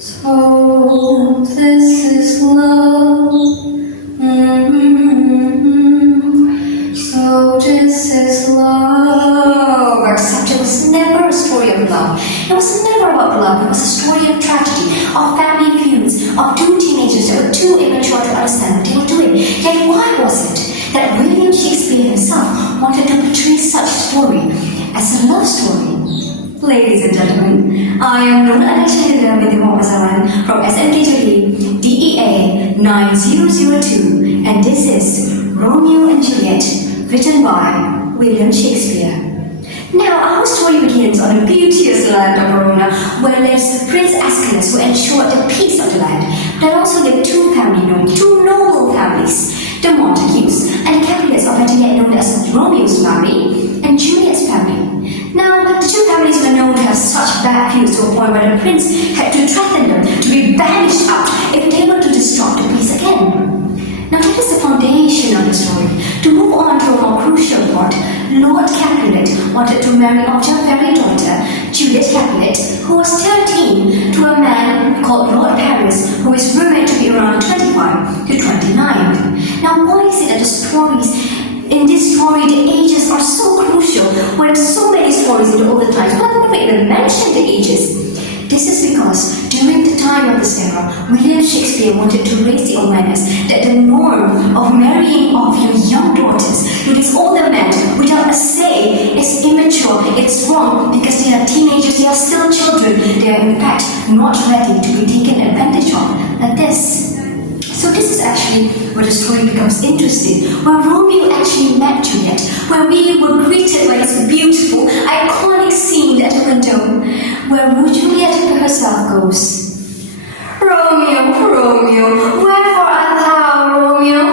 So this is love. So this is love. Except it was never a story of love. It was never about love. It was a story of tragedy, of family feuds, of two teenagers that were too immature to understand what they were doing. Yet why was it that William Shakespeare himself wanted to portray such story as a love story? Ladies and gentlemen, I am Nona Anisha Vidhi from SMK DEA 9002, and this is Romeo and Juliet, written by William Shakespeare. Now, our story begins on a beauteous land of Verona, where lives Prince Ascanius, who ensured the peace of the land. There also lived two noble families, the Montagues and the Capulets, or better yet known as Romeo's family and Juliet's family. Now, the two families were known to have such bad feuds to a point where the prince had to threaten them to be banished out if they were to disrupt the peace again. Now, that is the foundation of the story. To move on to a more crucial part, Lord Capulet wanted to marry off their very daughter, Juliet Capulet, who was 13, to a man called Lord Paris, who is rumored to be around 25 to 29. Now, why is it that the stories in this story, the ages are so crucial, when so many stories in the older times, but I never even mentioned the ages? This is because during the time of this era, William Shakespeare wanted to raise the awareness that the norm of marrying off your young daughters to these older men without a say is immature, it's wrong, because they are teenagers, they are still children, they are in fact not ready to be taken advantage of like this. So this is actually where the story becomes interesting, where Romeo actually met Juliet, where we were greeted by this beautiful, iconic scene at the window, where Juliet herself goes, Romeo, Romeo, wherefore art thou, Romeo?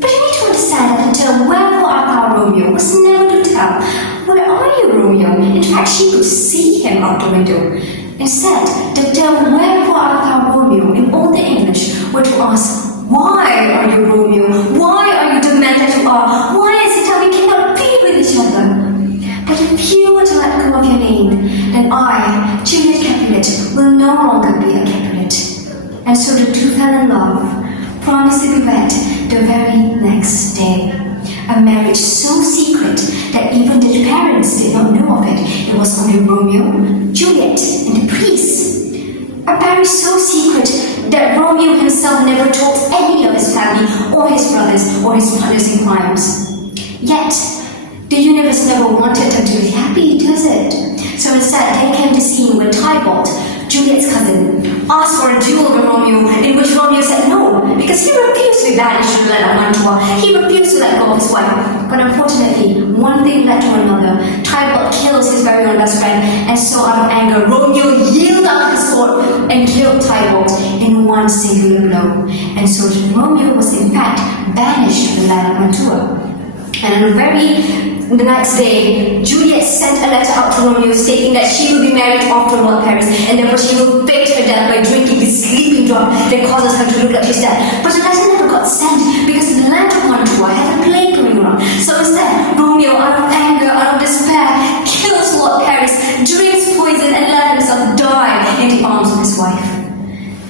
But you need to understand that the term wherefore art thou, Romeo was never to tell, where are you, Romeo? In fact, she could see him out the window. Instead, the term wherefore art thou, Romeo, in older English were to ask, why are you, Romeo? Why are you the man that you are? Why is it that we cannot be with each other? But if you were to let go of your name, then I, Juliet Capulet, will no longer be a Capulet. And so the two fell in love, promised to be wed the very next day. A marriage so secret that even the parents did not know of it. It was only Romeo, Juliet, and the priest. A marriage so secret that Romeo himself never told any of his family or his brothers or his partners in crimes. Yet, the universe never wanted them to be happy, does it? So instead, there came the scene where Tybalt, Juliet's cousin, asked for a duel with Romeo, in which Romeo said no, because he refused to be banished from the land of Mantua. He refused to let go of his wife. But unfortunately, one thing led to another. Tybalt kills his very own best friend, and so out of anger, Romeo yielded up his sword and killed Tybalt in one singular blow. And so Romeo was in fact banished from the land of Mantua. And the next day, Juliet sent a letter out to Romeo stating that she will be married off to Lord Paris, and therefore she will fake her death by drinking the sleeping draught that causes her to look like she's dead. But the letter never got sent because the land of Mantua had a plague going around. So instead, Romeo, out of anger, out of despair, kills Lord Paris, drinks poison, and let himself die in the arms of his wife.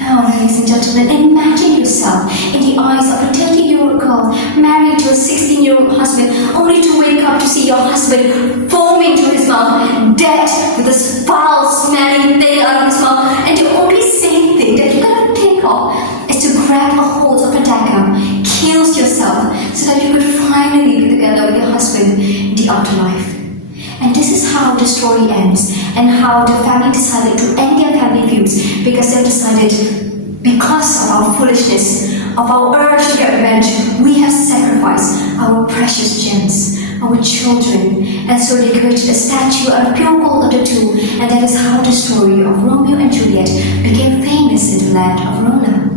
Now, ladies and gentlemen, imagine yourself in the eyes of a 13-year-old girl married to a 16-year-old husband, only to wake up to see your husband foaming to his mouth, dead with this foul, smelling thing out of his mouth, and the only sane thing that you can think of is to grab a hold of a dagger, kill yourself, so that you could finally be together with your husband in the afterlife. And this is how the story ends, and how the family decided to end their family feuds, because they decided, because of our foolishness, of our urge to get revenge, we have sacrificed our precious gems, our children. And so they created a statue out of pure gold of the two, and that is how the story of Romeo and Juliet became famous in the land of Verona.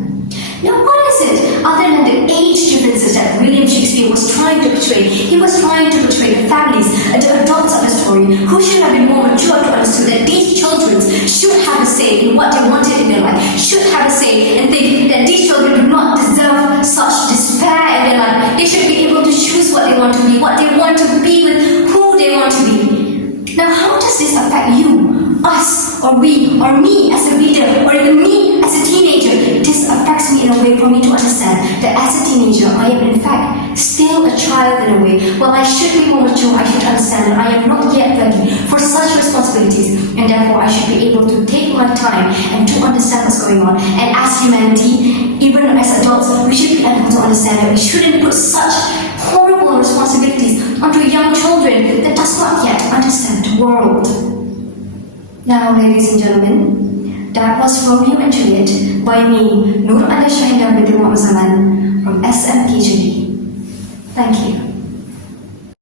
Now, what is it other than the age differences that William Shakespeare was trying to portray? He was trying to portray the families, the adults of the story, who should have been more mature to understand that these children should have a say in what they wanted in their life, should have a say in thinking that these children do not deserve such despair in their life. They should be able to choose what they want to be, what they want to be with, who they want to be. Now, how does this affect you? us, or we, or me as a reader, or even me as a teenager, this affects me in a way for me to understand that as a teenager, I am in fact still a child in a way. While I should be more mature, I should understand that I am not yet ready for such responsibilities, and therefore I should be able to take my time and to understand what's going on. And as humanity, even as adults, we should be able to understand that we shouldn't put such horrible responsibilities onto young children that does not yet understand the world. Now, ladies and gentlemen, that was Romeo and Juliet by me, Nur Ala Shahinda Binti Muhammad Zaman from SMPG. Thank you.